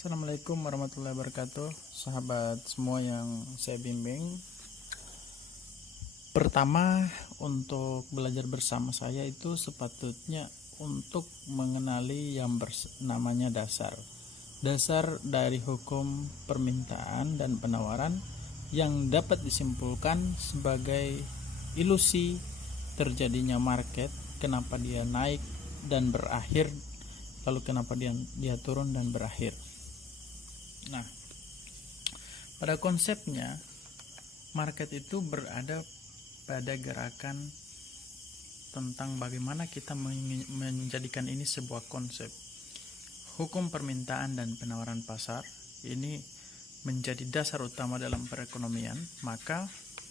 Assalamualaikum warahmatullahi wabarakatuh, sahabat semua yang saya bimbing. Pertama, untuk belajar bersama saya itu sepatutnya untuk mengenali yang namanya dasar dari hukum permintaan dan penawaran yang dapat disimpulkan sebagai ilusi terjadinya market, kenapa dia naik dan berakhir, lalu kenapa dia turun dan berakhir. Nah, pada konsepnya market itu berada pada gerakan tentang bagaimana kita menjadikan ini sebuah konsep. Hukum permintaan dan penawaran pasar ini menjadi dasar utama dalam perekonomian. Maka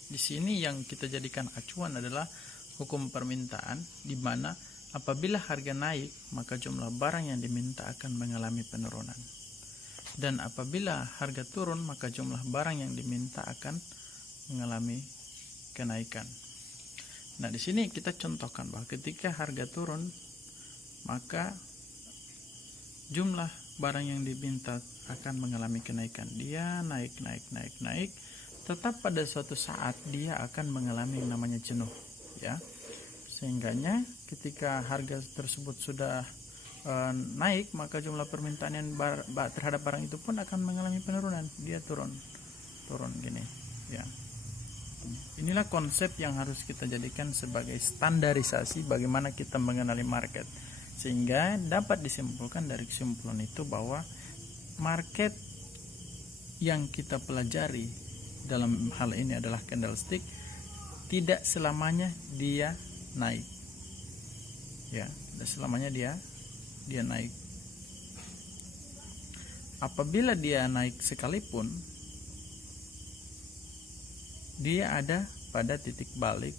di sini yang kita jadikan acuan adalah hukum permintaan, di mana apabila harga naik maka jumlah barang yang diminta akan mengalami penurunan. Dan apabila harga turun maka jumlah barang yang diminta akan mengalami kenaikan. Nah, di sini kita contohkan bahwa ketika harga turun maka jumlah barang yang diminta akan mengalami kenaikan. Dia naik, tetap pada suatu saat dia akan mengalami yang namanya jenuh, ya. Sehingganya ketika harga tersebut sudah naik, maka jumlah permintaan yang terhadap barang itu pun akan mengalami penurunan. Dia turun gini, ya. Inilah konsep yang harus kita jadikan sebagai standarisasi bagaimana kita mengenali market, sehingga dapat disimpulkan dari kesimpulan itu bahwa market yang kita pelajari dalam hal ini adalah candlestick tidak selamanya dia naik, ya. Tidak selamanya dia naik. Apabila dia naik sekalipun, dia ada pada titik balik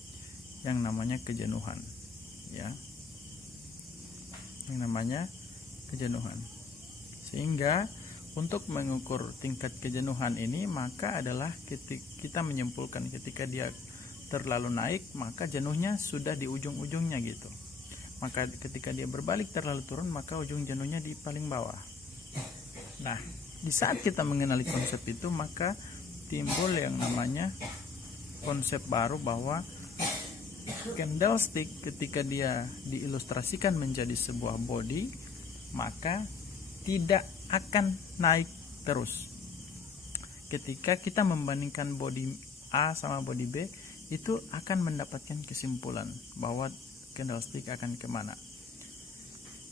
yang namanya kejenuhan, ya, yang namanya kejenuhan. Sehingga untuk mengukur tingkat kejenuhan ini maka adalah kita menyimpulkan ketika dia terlalu naik maka jenuhnya sudah di ujung-ujungnya gitu. Maka ketika dia berbalik terlalu turun maka ujung jenuhnya di paling bawah. Nah, di saat kita mengenali konsep itu maka timbul yang namanya konsep baru bahwa candlestick ketika dia diilustrasikan menjadi sebuah body maka tidak akan naik terus. Ketika kita membandingkan body A sama body B, itu akan mendapatkan kesimpulan bahwa candlestick akan kemana.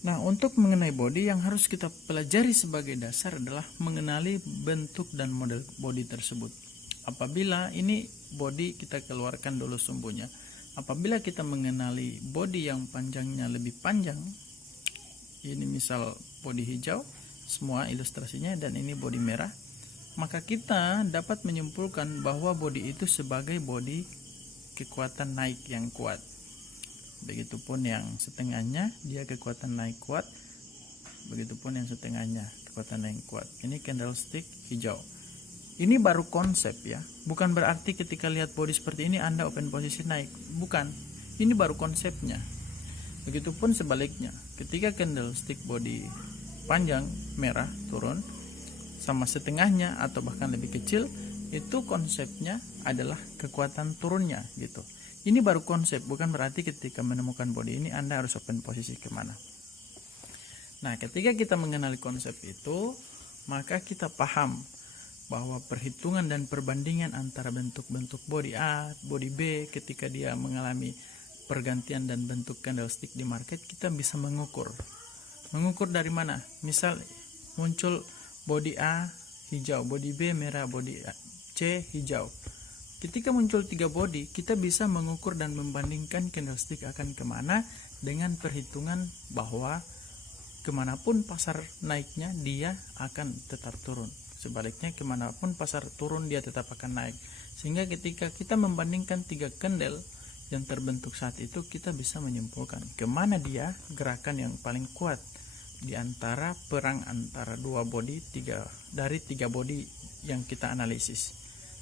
Nah, untuk mengenai body yang harus kita pelajari sebagai dasar adalah mengenali bentuk dan model body tersebut. Apabila ini body, kita keluarkan dulu sumbunya. Apabila kita mengenali body yang panjangnya lebih panjang, ini misal body hijau semua ilustrasinya, dan ini body merah, maka kita dapat menyimpulkan bahwa body itu sebagai body kekuatan naik yang kuat. Begitupun yang setengahnya dia kekuatan naik kuat, begitupun yang setengahnya kekuatan naik kuat. Ini candlestick hijau. Ini baru konsep, ya. Bukan berarti ketika lihat body seperti ini Anda open posisi naik. Bukan. Ini baru konsepnya. Begitupun sebaliknya. Ketika candlestick body panjang merah turun sama setengahnya atau bahkan lebih kecil, itu konsepnya adalah kekuatan turunnya gitu. Ini baru konsep, bukan berarti ketika menemukan body ini Anda harus open posisi kemana. Nah, ketika kita mengenali konsep itu, maka kita paham bahwa perhitungan dan perbandingan antara bentuk-bentuk body A, body B ketika dia mengalami pergantian dan bentuk candlestick di market, kita bisa mengukur. Mengukur dari mana? Misal muncul body A hijau, body B merah, body C hijau. Ketika muncul 3 body, kita bisa mengukur dan membandingkan candlestick akan kemana dengan perhitungan bahwa kemanapun pasar naiknya dia akan tetap turun. Sebaliknya kemanapun pasar turun dia tetap akan naik. Sehingga ketika kita membandingkan 3 candle yang terbentuk saat itu, kita bisa menyimpulkan kemana dia gerakan yang paling kuat di antara perang antara 2 body, dari 3 body yang kita analisis.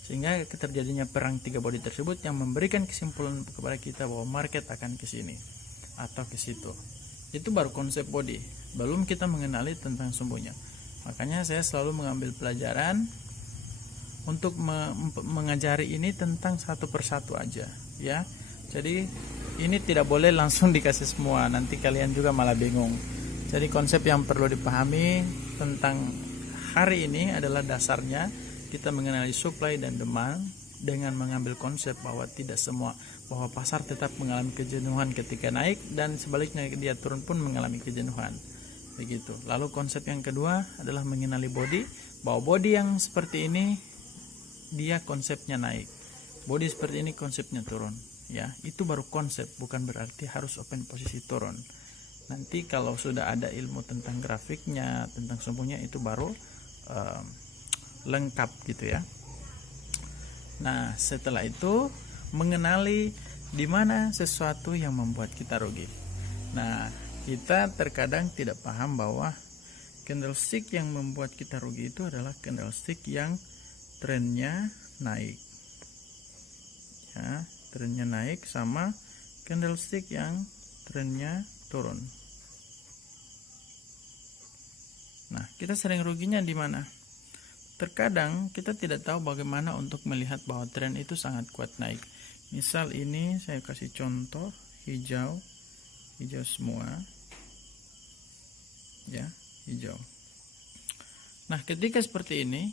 Sehingga terjadinya perang 3 body tersebut yang memberikan kesimpulan kepada kita bahwa market akan ke sini atau ke situ. Itu baru konsep body. Belum kita mengenali tentang sumbunya. Makanya saya selalu mengambil pelajaran untuk mengajari ini tentang satu persatu aja ya. Jadi ini tidak boleh langsung dikasih semua, nanti kalian juga malah bingung. Jadi konsep yang perlu dipahami tentang hari ini adalah dasarnya kita mengenali supply dan demand dengan mengambil konsep bahwa tidak semua, bahwa pasar tetap mengalami kejenuhan ketika naik dan sebaliknya dia turun pun mengalami kejenuhan. Begitu. Lalu konsep yang kedua adalah mengenali body, bahwa body yang seperti ini dia konsepnya naik, body seperti ini konsepnya turun ya. Itu baru konsep, bukan berarti harus open posisi turun. Nanti kalau sudah ada ilmu tentang grafiknya, tentang semuanya, itu baru lengkap gitu ya. Nah setelah itu mengenali di mana sesuatu yang membuat kita rugi. Nah kita terkadang tidak paham bahwa candlestick yang membuat kita rugi itu adalah candlestick yang trennya naik ya, trennya naik sama candlestick yang trennya turun. Nah kita sering ruginya di mana? Terkadang kita tidak tahu bagaimana untuk melihat bahwa tren itu sangat kuat naik. Misal ini saya kasih contoh hijau semua ya, hijau. Nah ketika seperti ini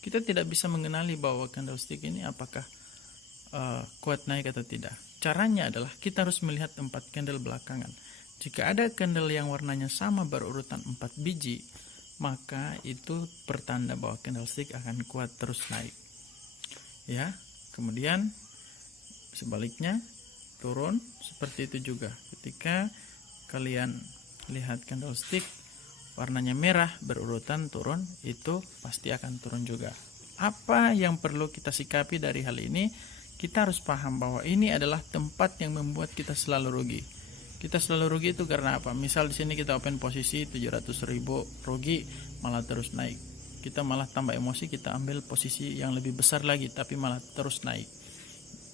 kita tidak bisa mengenali bahwa candlestick ini apakah kuat naik atau tidak. Caranya adalah kita harus melihat 4 candle belakangan. Jika ada candle yang warnanya sama berurutan 4 biji, maka itu pertanda bahwa candlestick akan kuat terus naik ya. Kemudian sebaliknya turun seperti itu juga. Ketika kalian lihat candlestick warnanya merah berurutan turun, itu pasti akan turun juga. Apa yang perlu kita sikapi dari hal ini? Kita harus paham bahwa ini adalah tempat yang membuat kita selalu rugi. Kita selalu rugi itu karena apa? Misal di sini kita open posisi 700.000 rugi, malah terus naik. Kita malah tambah emosi, kita ambil posisi yang lebih besar lagi tapi malah terus naik.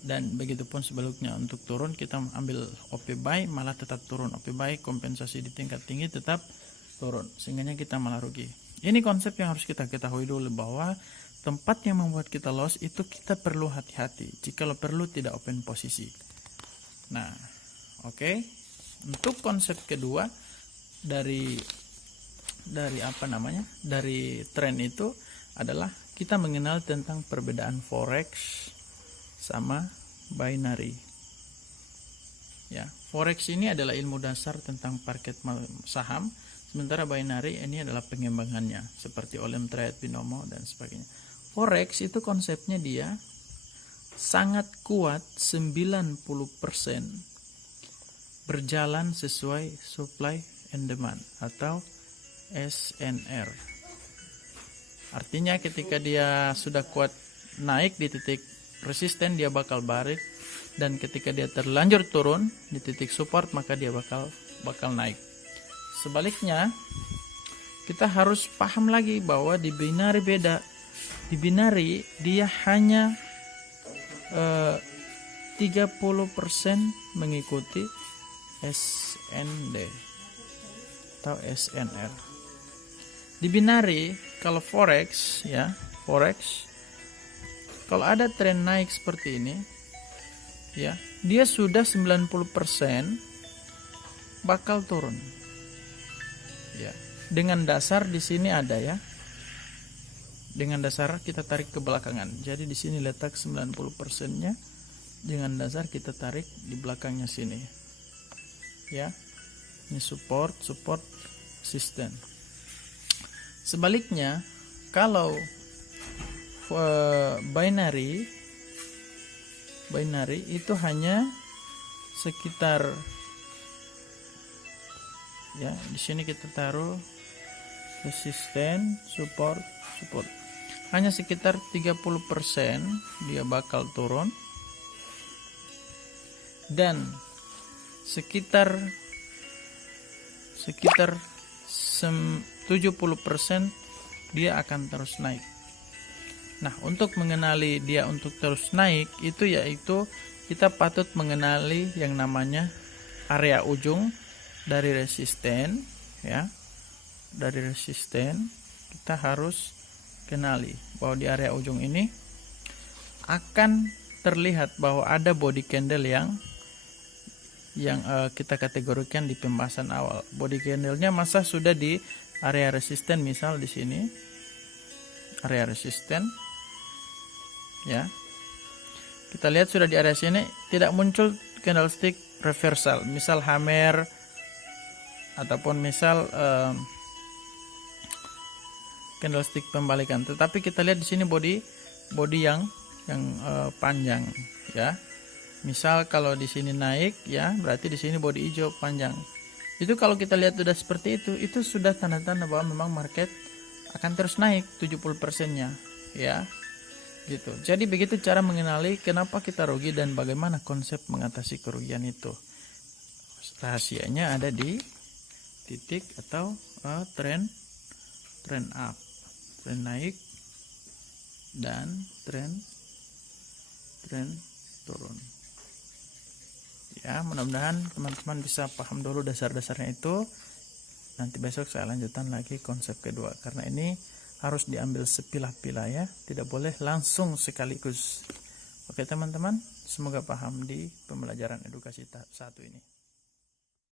Dan begitupun sebaliknya untuk turun, kita ambil OP buy malah tetap turun. OP buy kompensasi di tingkat tinggi tetap turun, sehingga kita malah rugi. Ini konsep yang harus kita ketahui dulu, bahwa tempat yang membuat kita loss itu kita perlu hati-hati. Jikalau perlu tidak open posisi. Nah, oke. Untuk konsep kedua dari tren itu adalah kita mengenal tentang perbedaan forex sama binary. Ya, forex ini adalah ilmu dasar tentang market saham, sementara binary ini adalah pengembangannya seperti Olam Trade, Binomo dan sebagainya. Forex itu konsepnya dia sangat kuat, 90% berjalan sesuai supply and demand atau SNR. Artinya ketika dia sudah kuat naik di titik resisten, dia bakal balik, dan ketika dia terlanjur turun di titik support, maka dia bakal naik. Sebaliknya, kita harus paham lagi bahwa di binary beda. Di binary dia hanya 30% mengikuti SND atau SNR. Di binary, kalau forex ya, kalau ada tren naik seperti ini ya, dia sudah 90% bakal turun. Ya, dengan dasar di sini ada ya. Dengan dasar kita tarik ke belakangan. Jadi di sini letak 90%-nya. Dengan dasar kita tarik di belakangnya sini. Ya. Ini support, resisten. Sebaliknya, kalau binary itu hanya sekitar, ya, di sini kita taruh resisten, support. Hanya sekitar 30% dia bakal turun, dan sekitar 70% dia akan terus naik. Nah, untuk mengenali dia untuk terus naik itu yaitu kita patut mengenali yang namanya area ujung dari resisten ya. Dari resisten kita harus kenali bahwa di area ujung ini akan terlihat bahwa ada body candle yang kita kategorikan di pembahasan awal. Body candlenya masa sudah di area resisten, misal di sini area resisten ya. Kita lihat sudah di area sini tidak muncul candlestick reversal, misal hammer ataupun misal candlestick pembalikan. Tetapi kita lihat di sini body yang panjang ya. Misal kalau di sini naik ya, berarti di sini body hijau panjang. Itu kalau kita lihat sudah seperti itu sudah tanda-tanda bahwa memang market akan terus naik 70%-nya ya. Gitu. Jadi begitu cara mengenali kenapa kita rugi dan bagaimana konsep mengatasi kerugian itu. Rahasianya ada di titik atau trend up, tren naik dan tren turun. Ya, mudah-mudahan teman-teman bisa paham dulu dasar-dasarnya itu. Nanti besok saya lanjutkan lagi konsep kedua, karena ini harus diambil sepilah-pilah ya, tidak boleh langsung sekaligus. Oke teman-teman, semoga paham di pembelajaran edukasi tahap 1 ini.